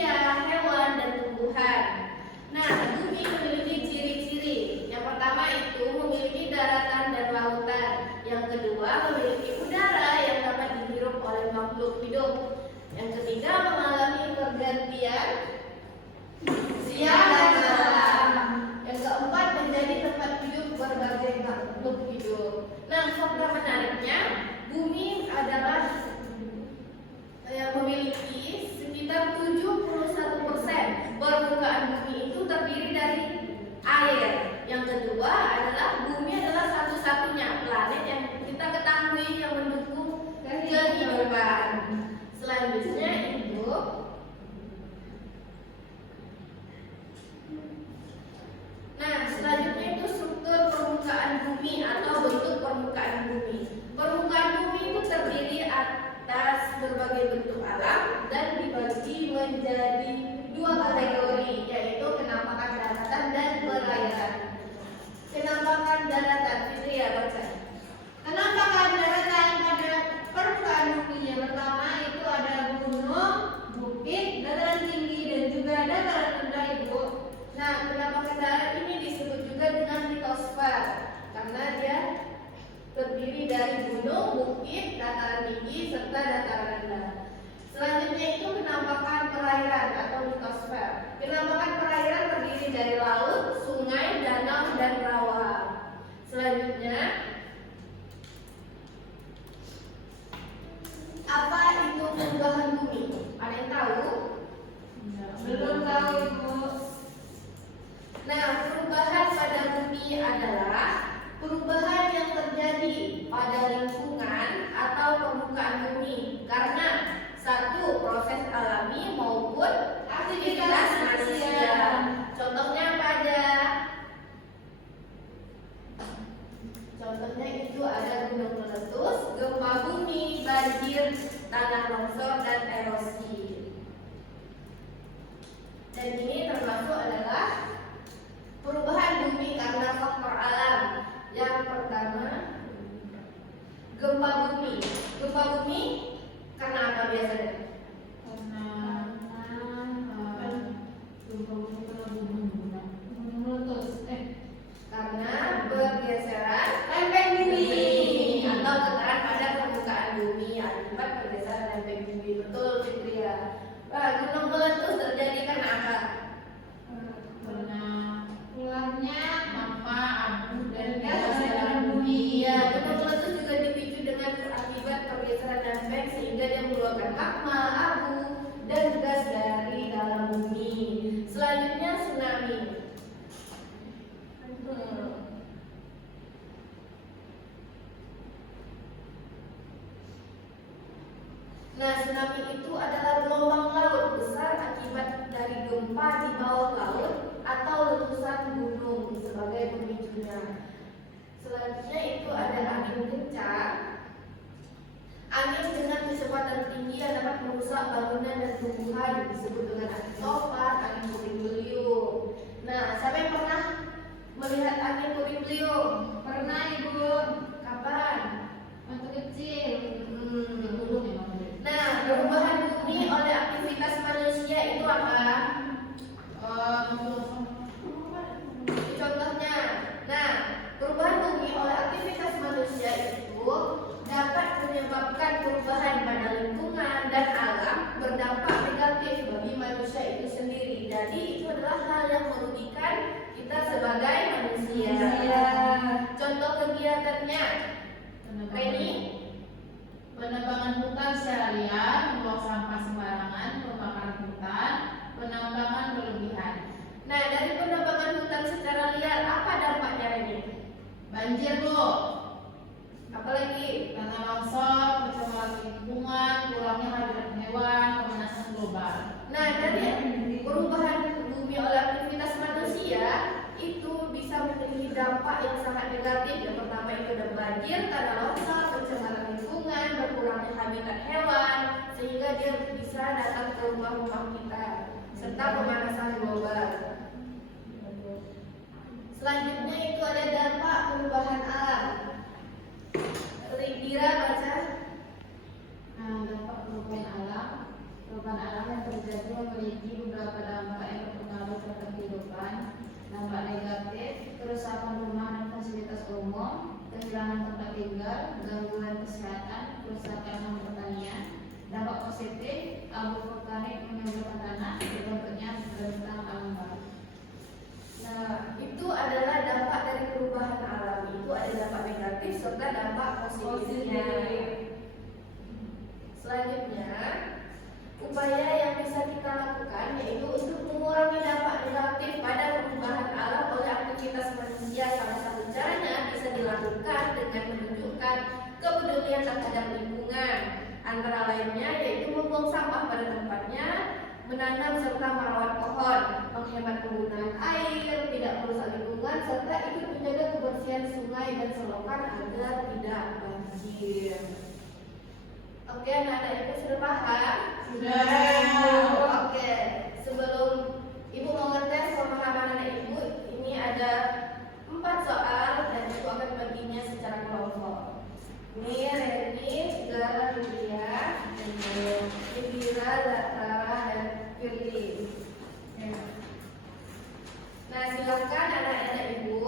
manusia, hewan, dan tumbuhan. Nah, bumi memiliki ciri-ciri. Yang pertama itu memiliki daratan dan lautan. Yang kedua memiliki udara yang dapat dihirup oleh makhluk hidup. Yang ketiga mengalami pergantian siang dan malam. Yang keempat menjadi tempat hidup berbagai makhluk hidup. Nah, fakta menariknya, bumi adalah memiliki sekitar 71% permukaan bumi itu terdiri dari air. Yang kedua adalah bumi adalah satu-satunya planet yang kita ketahui yang mendukung kehidupan. Selanjutnya itu struktur permukaan bumi atau bentuk permukaan bumi. Permukaan bumi itu terdiri atas berbagai bentuk alam dan dibagi menjadi dua kategori, yaitu kenampakan daratan dan perairan. Kenampakan daratan, Fitri ya baca. Kenampakan daratan pada permukaan bumi yang pertama itu ada gunung, bukit, dataran tinggi dan juga dataran rendah, Ibu. Nah, kenampakan darat ini disebut juga dengan litosfer karena dia terdiri dari gunung, bukit, dataran tinggi serta dataran rendah. Selanjutnya itu kenampakan perairan atau litosfer. Kenampakan perairan terdiri dari laut, sungai, danau, dan rawa. Selanjutnya, apa itu perubahan bumi? Ada yang tahu? Belum tahu, Ibu. Nah, perubahan pada bumi adalah perubahan yang terjadi pada lingkungan atau permukaan bumi karena satu, proses alami maupun aktivitas manusia. Contohnya apa aja? Contohnya itu ada gunung meletus, gempa bumi, banjir, tanah longsor, dan erosi. Dan ini termasuk adalah perubahan bumi karena faktor alam. Yang pertama, gempa bumi. Gempa bumi karena apa biasanya? Karena gunung meletus. Karena bergeseran Lempeng bumi. atau getaran pada permukaan bumi akibat pergeseran lempeng bumi. Betul, Fitria. Gunung meletus terjadi karena apa? Karena ulahnya lava, abu, dan Gas gas dalam dalam bumi. Ya, gunung meletus juga dipicu dengan akibat pergeseran lempeng sehingga dia mengeluarkan magma, abu, dan gas dari dalam bumi. Selanjutnya tsunami. Nah, tsunami itu adalah gelombang laut besar akibat dari gempa di bawah laut atau letusan gunung sebagai pemicunya. Selanjutnya itu ada angin kencang. Angin dengan kecepatan tinggi yang dapat merusak bangunan dan tumbuhan disebut dengan angin topan, angin puting beliung. Nah, siapa yang pernah melihat angin puting beliung? Pernah, Ibu. Kapan? Waktu kecil. Nah, perubahan bumi oleh aktivitas manusia itu apa? Contohnya, nah, perubahan bumi oleh aktivitas manusia itu dapat menyebabkan perubahan pada lingkungan dan alam berdampak negatif bagi manusia itu sendiri. Jadi itu adalah hal yang merugikan kita sebagai manusia. Contoh kegiatannya, Reni? Penebangan hutan secara liar, membuang sampah sembarangan, pembakaran hutan, penambangan berlebihan. Nah, dari penebangan hutan secara liar, apa dampaknya ini? Banjir, Bu. Apalagi? Tanah longsor, pencemaran lingkungan, kurangnya habitat hewan, pemanasan global. Nah, dari perubahan bumi oleh aktivitas manusia itu bisa memiliki dampak yang sangat negatif. Yang pertama itu ada banjir, tanah longsor, pencemaran lingkungan, berkurangnya habitat hewan, sehingga dia bisa datang ke rumah-rumah kita, serta pemanasan global. Selanjutnya itu ada dampak perubahan alam. Dira baca. Dampak perubahan alam yang terjadi memiliki kerusakan rumah dan fasilitas umum, kehilangan tempat tinggal, gangguan kesehatan, kerusakan lahan pertanian. Dampak positif, abu vulkanik menyebabkan tanah bentuknya bentang alam baru. Nah, itu adalah dampak dari perubahan alam. Itu ada dampak negatif serta dampak positifnya. Selanjutnya, upaya yang bisa kita lakukan yaitu untuk mengurangi dampak negatif pada perubahan alam oleh aktivitas manusia. Salah satu caranya bisa dilakukan dengan menunjukkan kepedulian terhadap lingkungan. Antara lainnya yaitu membuang sampah pada tempatnya, menanam serta merawat pohon, menghemat penggunaan air, tidak merusak lingkungan, serta ikut menjaga kebersihan sungai dan selokan agar tidak banjir. Oke, anak-anak ibu sudah paham? Sudah. Oke, sebelum ibu mau ngetes pemahaman anak ibu, ini ada 4 soal dan ibu akan baginya secara kelompok. Ini Reni, Gara, Julia, Indira, Zatara, dan Firly. Nah, silakan anak-anak ibu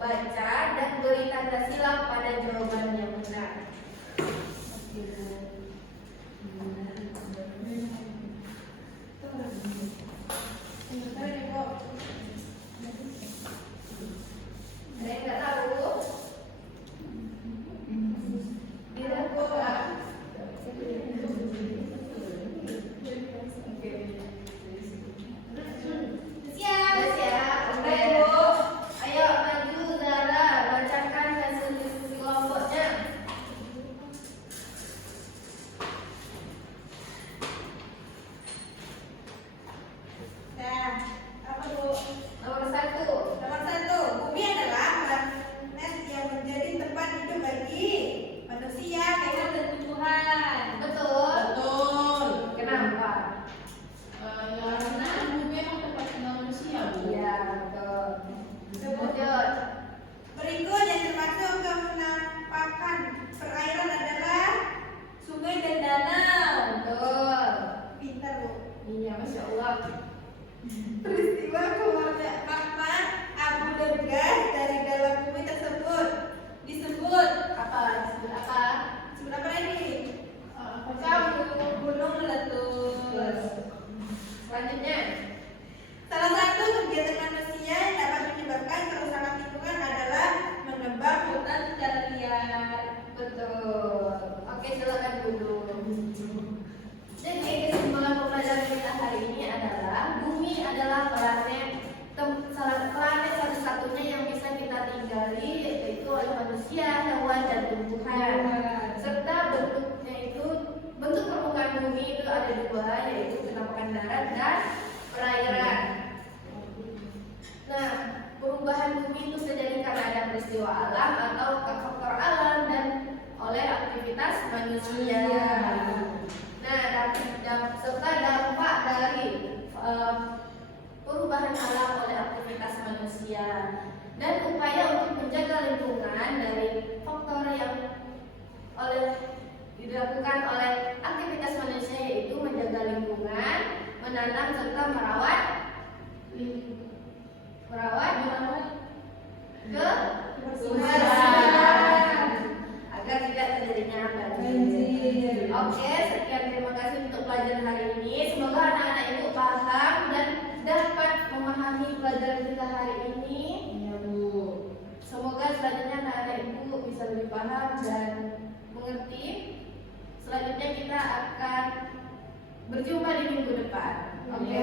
baca dan beri tanda silang pada jawaban yang benar. Ada yang nggak tahu? Diragukan. Siap. Oke. Ayo maju Zara, bacakan hasil diskusi kelompoknya. Nah, apa Bu? Nomor 1. Nomor 1, bumi adalah planet yang menjadi tempat hidup bagi manusia, hewan dan tumbuhan. Betul. Betul. Kenapa? Karena bumi emang tempat tinggal manusia, Bu. Iya, betul. Lanjut. Berikut yang termasuk kemenampakan perairan adalah sungai dan danau. Betul. Pintar Bu. Iya, masya Allah. Peristiwa keluarnya magma abu dan gas dari dalam bumi tersebut disebut Apa? Disebut apa? disebut apa ini? Kamu. Gunung meletus. Selanjutnya. Salah satu kegiatan manusia yang dapat menyebabkan kerusakan lingkungan adalah menebang hutan secara liar. Betul. Oke, silakan dulu. Jadi kesimpulan pembelajaran kita hari ini adalah bumi adalah planet satu-satunya yang bisa kita tinggali, yaitu oleh manusia, hewan, dan tumbuhan. Serta bentuk permukaan bumi itu ada 2, yaitu penampakan darat dan perairan. Nah, perubahan bumi itu terjadi karena ada peristiwa alam atau faktor alam dan oleh aktivitas manusia. Nah, serta dampak dari perubahan alam oleh aktivitas manusia dan upaya untuk menjaga lingkungan dari faktor yang dilakukan oleh aktivitas manusia, yaitu menjaga lingkungan, menanam serta merawat kebersihan agar tidak terjadinya banjir. Oke, sekian, terima kasih untuk pelajaran hari ini. Semoga anak-anak ibu paham dan dapat memahami pelajaran kita hari ini. Iya, Bu. Semoga selanjutnya anak-anak ibu bisa lebih paham dan mengerti. Selanjutnya kita akan berjumpa di minggu depan. Oke.